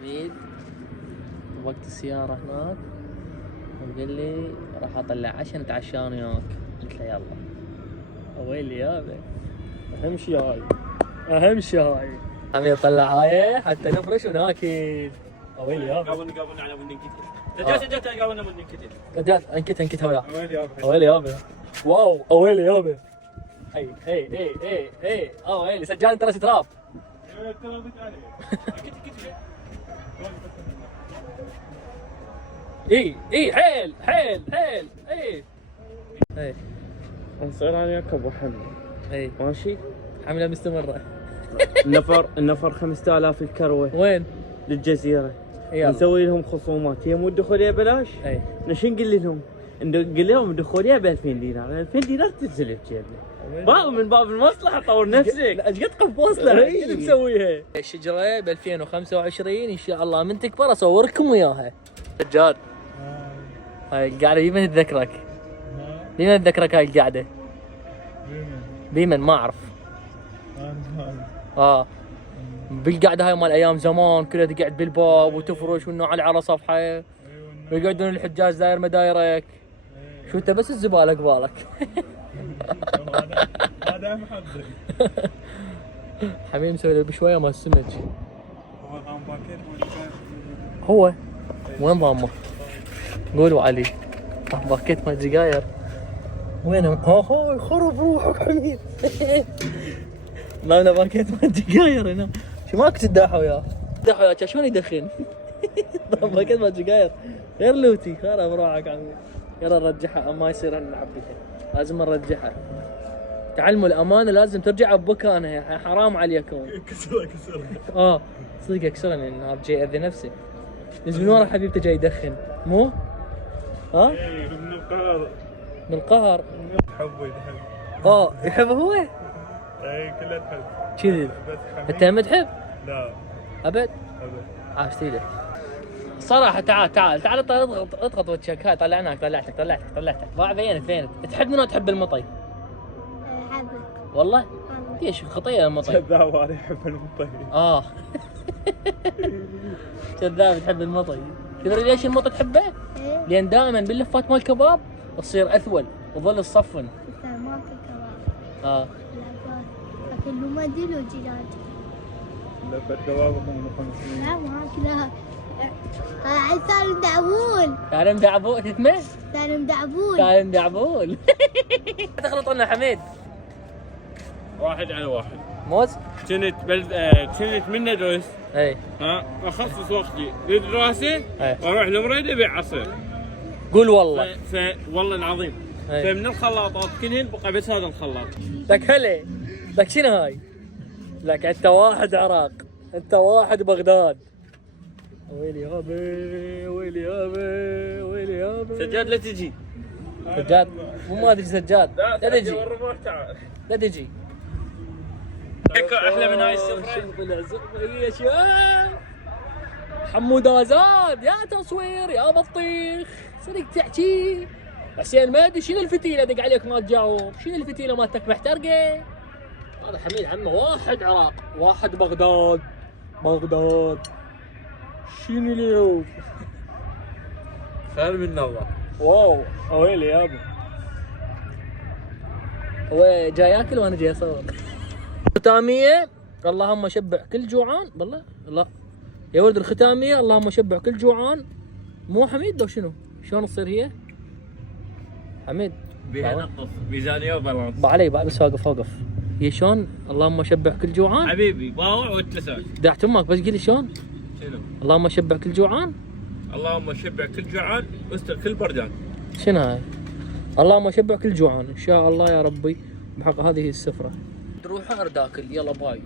حميد وقت السيارة هناك وقال لي راح اطلع عشاء نتعشى وياك. قلت له يلا. ويلي يابا اهم شي هاي، اهم شي هاي. حميد طلع هاي حتى نفرش وناكل. ويلي يابا قابلنا على من نكتب. جات قابلنا من نكتب. رجال انكتها وياه. ويلي يابا. ويلي يابا. واو ويلي يابا. اي ويلي سجال انت راسي تراب. ترى بك عليه. اي حيل اي نصير انا وياك ابو حمد. اي ماشي. حمله مستمره. النفر 5000 الكروه وين؟ للجزيره. يلا نسوي لهم خصومات، يمو الدخوليه بلاش. اي شو نقول لهم؟ نقول لهم الدخوليه ب 2000 دينار، 2000 دينار تنزل بجيبنا. من باب المصلحه طور نفسك. ايش قد قنفوصله ايش مسويها؟ الشجره ب 2025 ان شاء الله من تكبر اصوركم وياها. رجال هاي القعده بمن تذكرك؟ بمن تذكرك هاي القعده؟ بمن ما اعرف. بالقعده هاي مال ايام زمان كلها تقعد بالباب وتفرش والنوع على صفحه ويقعدون الحجاج داير ما دايرك. شو انت بس الزباله قبالك. هذا محضر. حميد مسوي له بشويه مال السمك. هو ضام باكيت هو وين ضامه؟ قولوا علي. باكيت مال سجاير. وينه؟ هاي خرب روحك حميد. ضامنا باكيت مال سجاير هنا. شو ماك تداحوا وياه؟ تداحوا وياه شلون يدخن؟ ضام باكيت مال سجاير غير لوتي. خرب روحك عمي. يلا نرجعها ما يصير نعبيها، لازم نرجعها. تعلموا الامانه لازم ترجع بمكانها، حرام عليكم. كسرها. صدق اكسرني النهار جاي اذي نفسي. من ورا حبيبته جاي يدخن مو؟ اي من القهر. من القهر. يحبه يحب. يحبه هو؟ اي كلها تحب. كذي. بس حميد. انت ما تحب؟ لا ابد؟ ابد. عاشت ايدك. صراحة تعال اضغط وجهك. هاي طلعتك بينت. تحب منو تحب المطي؟ حبك والله؟ ليش خطية المطي؟ كذاب انا يحب المطي. كذاب تحب المطي. تدري ليش المطي تحبه؟ ايه لان دائما باللفات مال الكباب تصير اثول وظل الصفن. بس ما في كباب. لكن ما ديلو دجاج. لفت كباب هم 50. لا ما اكلها. سالم دعبول. سالم دعبول تتمه؟ سالم دعبول. تخلط لنا حميد. 1 على 1. موز؟ كنت من ندرس. اي اخصص وقتي للدراسه واروح لمريض ابيع عصير. قول والله. والله العظيم. فمن الخلاطات كلهن بقى بس هذا الخلاط. لك هلا لك شنو هاي؟ لك انت واحد عراق، انت واحد بغداد. ويلي يابا. سجاد لا تجي. سجاد مو ما تجي سجاد. لا تجي. تعال. لا تجي. احلى من هاي السفره. حمود آزاد يا تصوير يا بطيخ. صدق تحكي. حسين ما ادري شنو الفتيله دق عليك ما تجاوب. شنو الفتيله مالتك محترقه؟ هذا حميد عمه واحد عراق واحد بغداد. شنو اليوم؟ خير من الله. واو ويلي يابا. هو جاي ياكل وانا جاي اصور. ختاميه اللهم شبع كل جوعان. بالله لا يا ولد الختاميه اللهم شبع كل جوعان. مو حميد لو شنو؟ شلون تصير هي؟ حميد بيها نقص ميزانيه وبالانس. علي بس واقف. هي شلون؟ اللهم شبع كل جوعان. حبيبي باوع واتسع. دعت امك بس قل لي شلون؟ شنو؟ اللهم شبع كل جوعان. اللهم شبع كل جوعان واستر كل بردان. شنو هاي؟ اللهم شبع كل جوعان ان شاء الله يا ربي بحق هذه السفره. تروح ارداكل يلا باي.